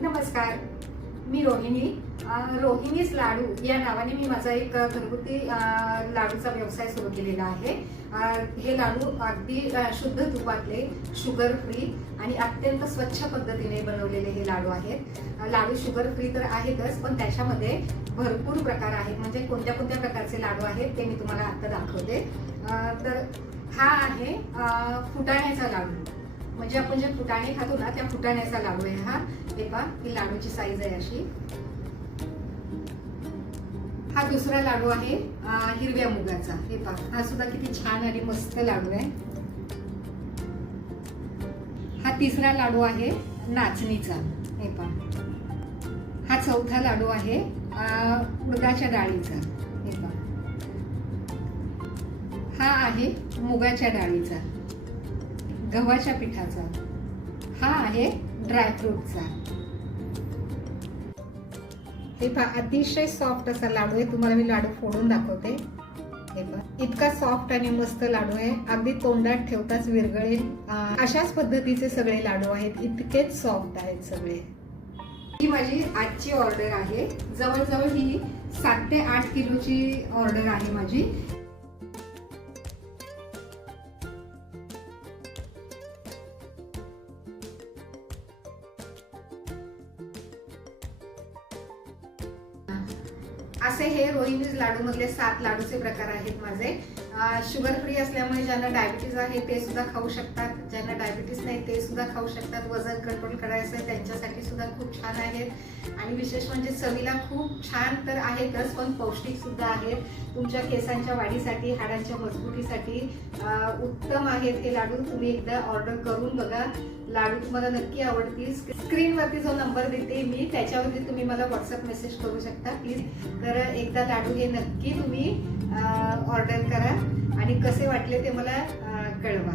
नमस्कार, मी रोहिणी. रोहिणीज लाडू या नावाने मी माझा एक घरगुती लाडूचा व्यवसाय सुरू केलेला आहे. हे लाडू अगदी शुद्ध तुपातले, शुगर फ्री आणि अत्यंत स्वच्छ पद्धतीने बनवलेले हे लाडू आहेत. लाडू शुगर फ्री तर आहेतच, पण त्याच्यामध्ये भरपूर प्रकार आहेत. म्हणजे कोणत्या कोणत्या प्रकारचे लाडू आहेत ते मी तुम्हाला आता दाखवते. तर हा आहे फुटाण्याचा लाडू. म्हणजे आपण जे फुटाणे खातो ना, त्या फुटाण्याचा लाडू आहे हा. हे पहा, ही लाडूची साईज आहे अशी. हा दुसरा लाडू आहे हिरव्या मुगाचा. हे पहा, हा सुद्धा किती छान आणि मस्त लाडू आहे. हा तिसरा लाडू आहे नाचणीचा. हे पहा, हा चौथा लाडू आहे उडदाच्या डाळीचा. हे पहा, हा आहे मुगाच्या डाळीचा, गव्हाच्या पिठाचा. हा आहे ड्रायफ्रूटचा. हे पहा, अतिशय सॉफ्ट असा लाडू आहे. तुम्हाला मी लाडू फोडून दाखवते. हे पहा, इतका सॉफ्ट आणि मस्त लाडू आहे, अगदी तोंडात ठेवताच विरघळेल अशाच पद्धतीचे सगळे लाडू आहेत. इतकेच सॉफ्ट आहेत सगळे. ही माझी आजची ऑर्डर आहे. जवळजवळ ही 7 ते 8 किलोची ऑर्डर आहे माझी. असे हे रोहिणीज लाडू मधले 7 लाडूचे प्रकार आहेत माझे. शुगर फ्री असल्यामुळे ज्यांना डायबिटीज आहे ते सुद्धा खाऊ शकतात, ज्यांना डायबिटीज नाही ते सुद्धा खाऊ शकतात. वजन कंट्रोल करायचं आहे त्यांच्यासाठी सुद्धा खूप छान आहेत. आणि विशेष म्हणजे चवीला खूप छान तर आहेतच, पण पौष्टिक सुद्धा आहेत. तुमच्या केसांच्या वाढीसाठी, हाडांच्या मजबूतीसाठी उत्तम आहेत हे लाडू. तुम्ही एकदा ऑर्डर करून बघा. लाडू तुम्हाला नक्की आवडतील. स्क्रीनवरती जो नंबर देते मी, त्याच्यावरती तुम्ही मला व्हॉट्सअप मेसेज करू शकता प्लीज. तर एकदा लाडू हे नक्की तुम्ही ऑर्डर करा आणि कसे वाटले ते मला कळवा.